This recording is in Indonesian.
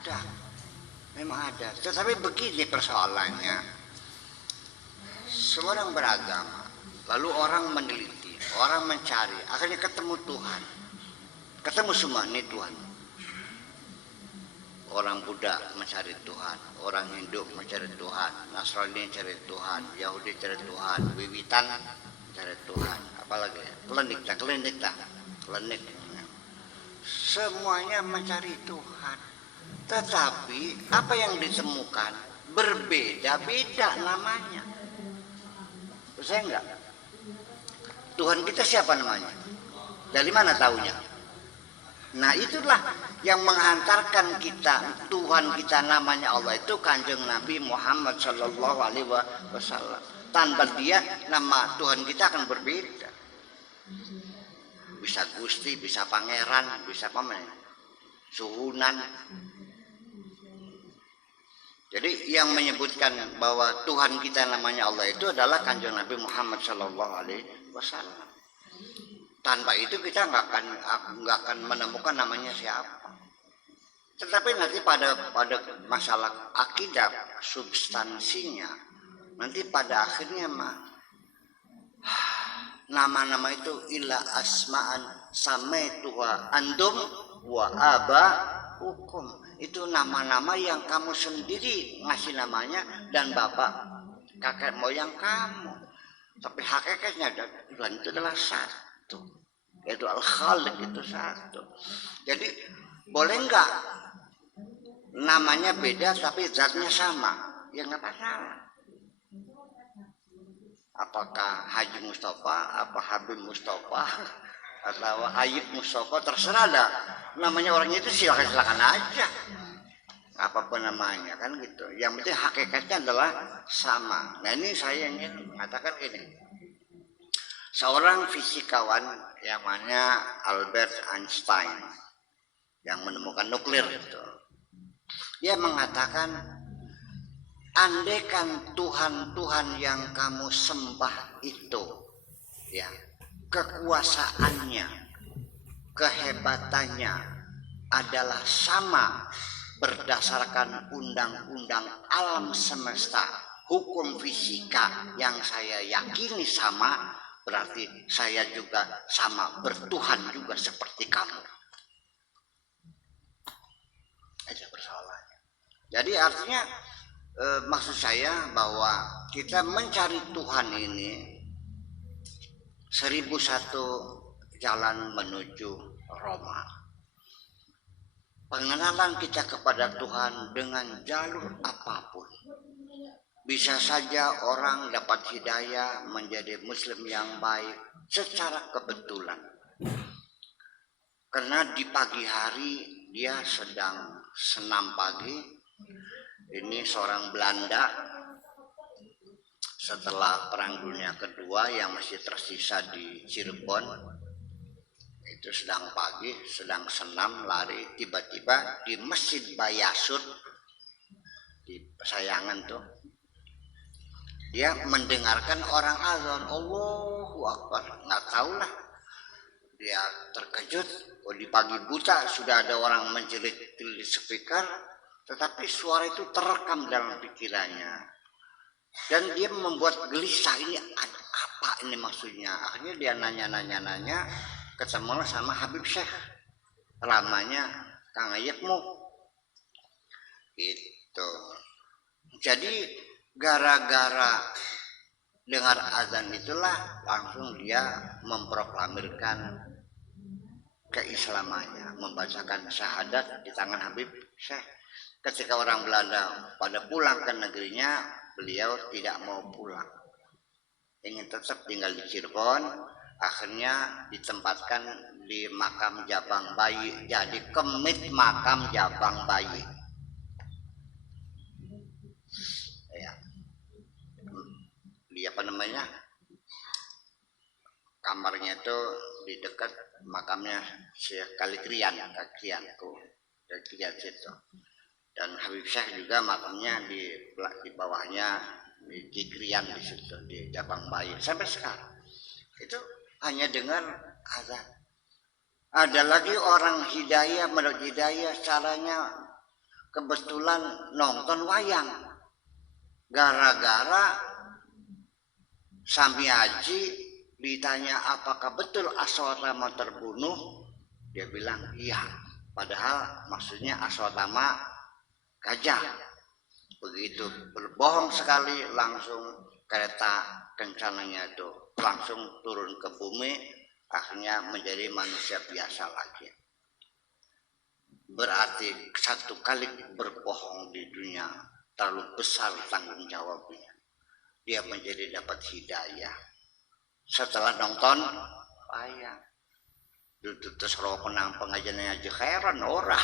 Ada, memang ada. Tetapi begini persoalannya, semua orang beragama, lalu orang meneliti, orang mencari, akhirnya ketemu Tuhan, ketemu semua ini Tuhan. Orang Buddha mencari Tuhan, orang Hindu mencari Tuhan, Nasrani mencari Tuhan, Yahudi mencari Tuhan, Wiwitan mencari Tuhan, apalagi klinik, semuanya mencari Tuhan. Tetapi apa yang ditemukan berbeda-beda namanya. Saya enggak. Tuhan kita siapa namanya? Dari mana taunya? Nah itulah yang menghantarkan kita, Tuhan kita namanya Allah itu Kanjeng Nabi Muhammad Sallallahu Alaihi Wasallam. Tanpa dia nama Tuhan kita akan berbeda. Bisa Gusti, bisa Pangeran, bisa paman, Suhunan. Jadi yang menyebutkan bahwa Tuhan kita namanya Allah itu adalah Kanjeng Nabi Muhammad Sallallahu Alaihi Wasallam. Tanpa itu kita nggak akan menemukan namanya siapa. Tetapi nanti pada masalah akidah substansinya, nanti pada akhirnya nama-nama itu illa asma'an samaituha antum wa aba hukum. Itu nama-nama yang kamu sendiri ngasih namanya dan bapak kakek moyang kamu. Tapi hakikatnya Tuhan itu adalah satu, yaitu Al-Khaliq itu satu. Jadi boleh enggak namanya beda tapi zatnya sama? Ya enggak masalah. Apakah Haji Mustafa, apa Habib Mustafa, atau Ayib Mustafa, terserah dah. Namanya orangnya itu silakan aja. Apapun namanya kan gitu. Yang penting hakikatnya adalah sama. Nah ini saya ingin mengatakan ini. Seorang fisikawan yang namanya Albert Einstein yang menemukan nuklir itu, dia mengatakan, andaikan Tuhan yang kamu sembah itu, ya, kekuasaannya, kehebatannya adalah sama berdasarkan undang-undang alam semesta, hukum fisika yang saya yakini sama, berarti saya juga sama bertuhan juga seperti kamu. Itu persoalannya. Jadi artinya maksud saya bahwa kita mencari Tuhan ini 1001 jalan menuju Roma. Pengenalan kita kepada Tuhan dengan jalur apapun. Bisa saja orang dapat hidayah menjadi muslim yang baik secara kebetulan. Karena di pagi hari dia sedang senam pagi. Ini seorang Belanda setelah Perang Dunia Kedua yang masih tersisa di Cirebon. Itu sedang pagi, sedang senam, lari, tiba-tiba di Masjid Bayasud di Pesayangan tuh, dia mendengarkan orang azan, Allahu Akbar, nggak tahu lah, dia terkejut, oh di pagi buta sudah ada orang menjerit di speaker, tetapi suara itu terekam dalam pikirannya, dan dia membuat gelisah, ini ada apa ini maksudnya. Akhirnya dia nanya, ketemulah sama Habib Syekh, lamanya Kang Ayepmu, gitu. Jadi gara-gara dengar azan itulah langsung dia memproklamirkan keislamannya, membacakan syahadat di tangan Habib Syekh. Ketika orang Belanda pada pulang ke negerinya, beliau tidak mau pulang, ingin tetap tinggal di Cirebon. Akhirnya ditempatkan di makam Jabang Bayi, jadi kemit makam Jabang Bayi. Ya, di apa namanya, kamarnya itu di dekat makamnya Syekh Kalikrian situ. Dan Habib Syekh juga makamnya di bawahnya di Cikrian di situ, di Jabang Bayi sampai sekarang. Itu hanya dengar azan. Ada lagi orang hidayah, menurut hidayah caranya kebetulan nonton wayang. Gara-gara Sami Haji ditanya apakah betul Aswatama terbunuh, dia bilang iya. Padahal maksudnya Aswatama gajah. Begitu berbohong sekali, langsung kereta kencananya itu langsung turun ke bumi, akhirnya menjadi manusia biasa lagi. Berarti satu kali berbohong di dunia terlalu besar tanggung jawabnya. Dia menjadi dapat hidayah setelah nonton wayang. Duduk terus roh penang pengajiannya aja heran orang.